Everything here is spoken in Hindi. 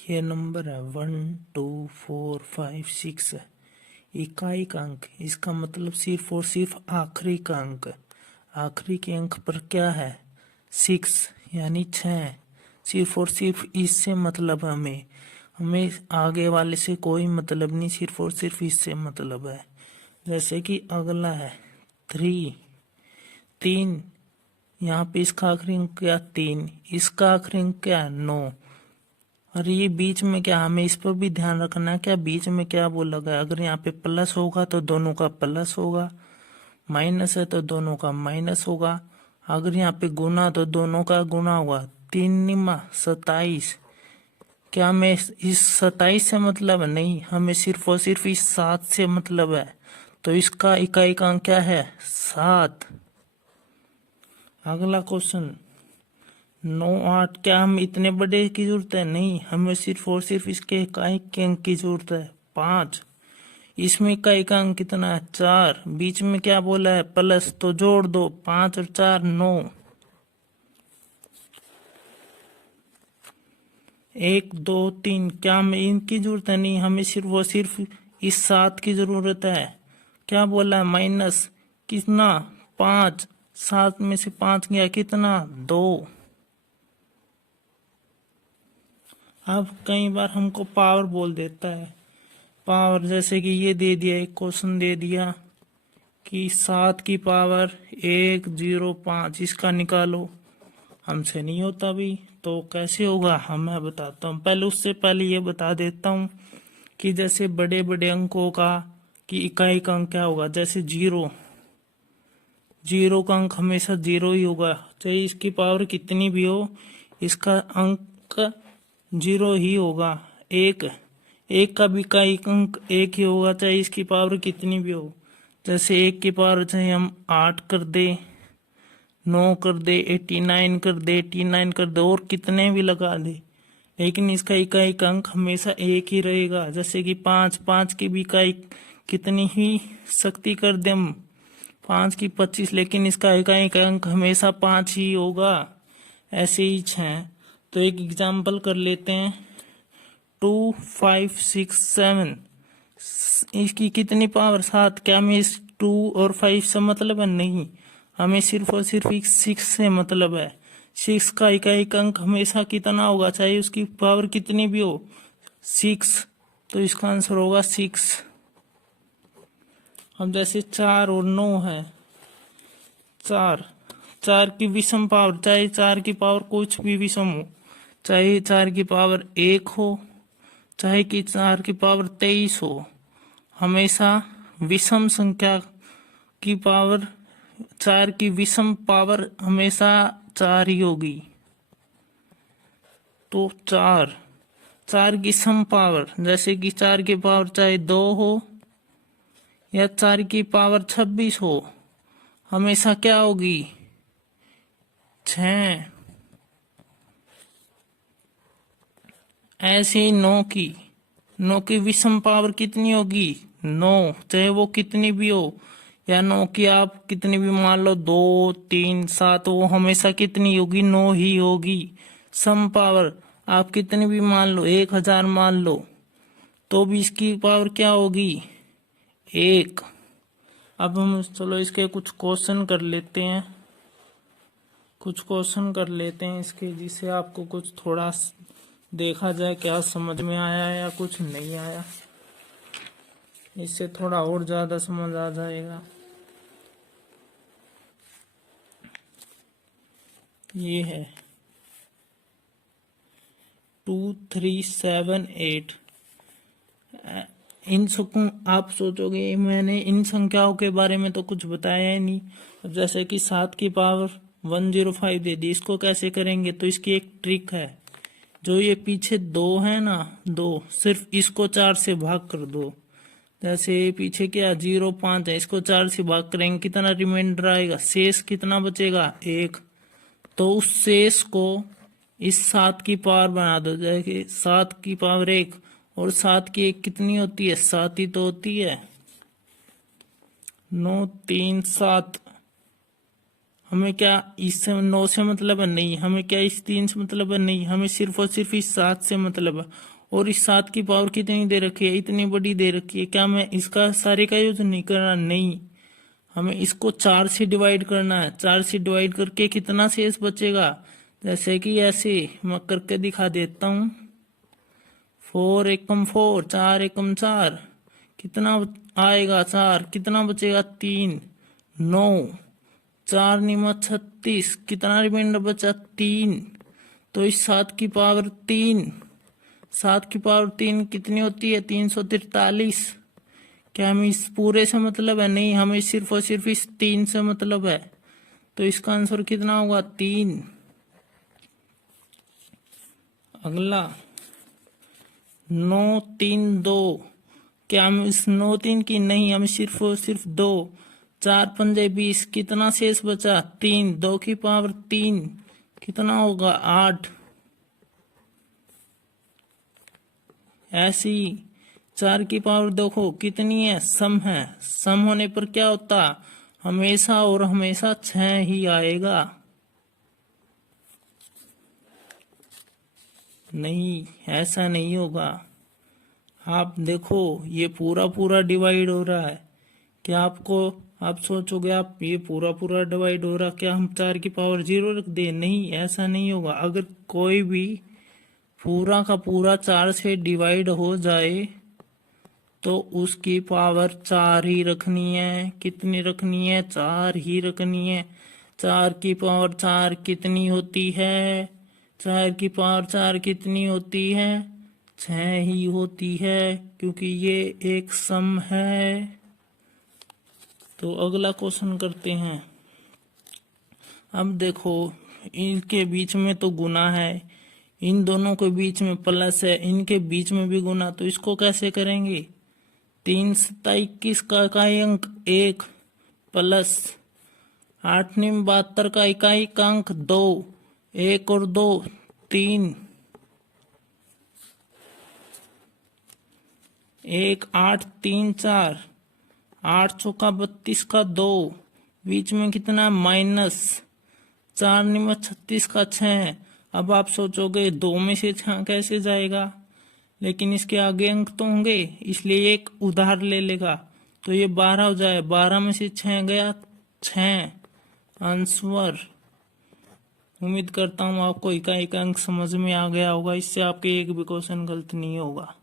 ये नंबर है 1 2 4 5 6 है। इकाई का अंक, इसका मतलब सिर्फ और सिर्फ आखिरी का अंक। आखिरी के अंक पर क्या है 6 यानी 6। सिर्फ और सिर्फ इससे मतलब हमें हमें आगे वाले से कोई मतलब नहीं, सिर्फ और सिर्फ इससे मतलब है। जैसे कि अगला है 3। यहाँ पे इसका आखिरी अंक क्या 3, इसका आखिरी अंक क्या 9। और ये बीच में क्या, हमें इस पर भी ध्यान रखना है क्या बीच में क्या बोला गया। अगर यहाँ पे प्लस होगा तो दोनों का प्लस होगा, माइनस है तो दोनों का माइनस होगा। अगर यहाँ पे गुना तो दोनों का गुना होगा। 3×9 = 27। क्या हमें इस 27 से मतलब है? नहीं, हमें सिर्फ और सिर्फ इस 7 से मतलब है। तो इसका इकाई का अंक क्या है 7। अगला क्वेश्चन 9 8। क्या हम इतने बड़े की जरूरत है? नहीं, हमें सिर्फ और सिर्फ इसके इकाई के अंक की जरूरत है 5। इसमें इकाई का अंक कितना है 4। बीच में क्या बोला है प्लस, तो जोड़ दो 5 और 4 9। 1 2 3। क्या हमें इनकी जरूरत है? नहीं, हमें सिर्फ और सिर्फ इस 7 की जरूरत है। क्या बोला है माइनस कितना 5। 7 में से 5 गया कितना 2। अब कई बार हमको पावर बोल देता है। पावर जैसे कि ये दे दिया, एक क्वेश्चन दे दिया कि 7 की पावर 105, इसका निकालो। हमसे नहीं होता भी तो कैसे होगा हम मैं बताता हूँ। पहले उससे पहले ये बता देता हूँ कि जैसे बड़े बड़े अंकों का कि इकाई का अंक क्या होगा। जैसे 0 का अंक हमेशा 0 ही होगा, चाहे इसकी पावर कितनी भी हो, इसका अंक 0 ही होगा। एक का भी इकाई अंक 1 ही होगा, चाहे इसकी पावर कितनी भी हो। जैसे 1 की पावर चाहे हम 8 कर दे, 9 कर दे, 89 कर दे, 89 कर दे और कितने भी लगा दे, लेकिन इसका इकाई का अंक हमेशा 1 ही रहेगा। जैसे कि 5 की भी इकाई कितनी ही शक्ति कर दे हम 5 की 25, लेकिन इसका इकाई का अंक हमेशा 5 ही होगा। ऐसे ही 6। तो एक एग्जाम्पल कर लेते हैं 2 5 6 7। इसकी कितनी पावर 7। क्या हमें इस 2 और 5 से मतलब है? नहीं, हमें सिर्फ और सिर्फ 6 से मतलब है। 6 का इकाई अंक हमेशा कितना होगा, चाहे उसकी पावर कितनी भी हो 6। तो इसका आंसर होगा 6। अब जैसे 4 और 9 है। 4 की विषम पावर, चाहे 4 की पावर कुछ भी विषम हो, चाहे 4 की पावर 1 हो, चाहे कि 4 की पावर 23 हो, हमेशा विषम संख्या की पावर 4 की विषम पावर हमेशा 4 ही होगी। तो 4 की सम पावर, जैसे कि 4 की पावर चाहे 2 हो या 4 की पावर 26 हो, हमेशा क्या होगी 6। ऐसे ही 9 की विषम पावर कितनी होगी 9, चाहे वो कितनी भी हो। या 9 की आप कितनी भी मान लो 2 3 7, वो हमेशा कितनी होगी 9 ही होगी। सम पावर आप कितनी भी मान लो 1000 मान लो, तो भी इसकी पावर क्या होगी 1। अब हम चलो इसके कुछ क्वेश्चन कर लेते हैं। इसके, जिससे आपको कुछ थोड़ा देखा जाए क्या समझ में आया या कुछ नहीं आया, इससे थोड़ा और ज्यादा समझ आ जाएगा। ये है 2 3 7 8। इन सबको आप सोचोगे मैंने इन संख्याओं के बारे में तो कुछ बताया ही नहीं। जैसे कि 7 की पावर 105 दे दी, इसको कैसे करेंगे? तो इसकी एक ट्रिक है। जो ये पीछे 2 है ना, 2, सिर्फ इसको 4 से भाग कर दो। जैसे पीछे क्या 0 5 है, इसको 4 से भाग करेंगे, कितना रिमाइंडर आएगा, शेष कितना बचेगा 1। तो उस शेष को इस 7 की पावर बना दो। जैसे 7 की पावर 1 और 7 की 1 कितनी होती है 7 ही तो होती है। 9 3 7। हमें क्या इससे 9 से मतलब है? नहीं। हमें क्या इस 3 से मतलब है? नहीं। हमें सिर्फ और सिर्फ इस 7 से मतलब है। और इस 7 की पावर कितनी दे रखी है? इतनी बड़ी दे रखी है। क्या मैं इसका सारे का यूज नहीं करना? नहीं। हमें इसको 4 से डिवाइड करना है। 4 से डिवाइड करके कितना शेष बचेगा? जैसे कि ऐसे मैं करके दिखा देता हूँ। 4 एकम 4, 4 एकम 4, कितना आएगा? 4, कितना बचेगा? 3, 9, 4 निमा 36, कितना रिमाइंडर बचा? 3। तो इस 7 की पावर 3, 7 की पावर 3 कितनी होती है? 343। क्या हमें इस पूरे से मतलब है? नहीं। हमें सिर्फ और सिर्फ इस 3 से मतलब है। तो इसका आंसर कितना होगा? 3। अगला 9 3 2। क्या हम इस 9 3 की? नहीं। हमें सिर्फ और सिर्फ 2, 4 पंजे 20, कितना शेष बचा? 3, 2 की पावर 3, कितना होगा? 8। ऐसी 4 की पावर देखो कितनी है? सम है। सम होने पर क्या होता? हमेशा और हमेशा 6 ही आएगा। नहीं, ऐसा नहीं होगा। आप देखो, ये पूरा पूरा डिवाइड हो रहा है। क्या आप सोचोगे आप ये पूरा पूरा डिवाइड हो रहा, क्या हम 4 की पावर 0 रख दे? नहीं, ऐसा नहीं होगा। अगर कोई भी पूरा का पूरा 4 से डिवाइड हो जाए तो उसकी पावर 4 ही रखनी है। कितनी रखनी है? 4 ही रखनी है। 4 की पावर 4 कितनी होती है? 4 की पावर 4 कितनी होती है? 6 ही होती है, क्योंकि ये एक सम है। तो अगला क्वेश्चन करते हैं। अब देखो, इनके बीच में तो गुना है, इन दोनों के बीच में प्लस है, इनके बीच में भी गुना। तो इसको कैसे करेंगे? 3 सत्ता 21 का इकाई अंक 1 प्लस 8 निम 72 का इकाई अंक 2, 1 और 2 3, 1 8 3 4, 8 चौका 32 का 2, बीच में कितना? माइनस 4 निम 36 का 6। अब आप सोचोगे 2 में से 6 कैसे जाएगा? लेकिन इसके आगे अंक तो होंगे, इसलिए एक उधार ले लेगा। तो ये 12 हो जाए। 12 में से 6 गया, 6 आंसर। उम्मीद करता हूँ आपको इकाई का अंक समझ में आ गया होगा। इससे आपके एक भी क्वेश्चन गलत नहीं होगा।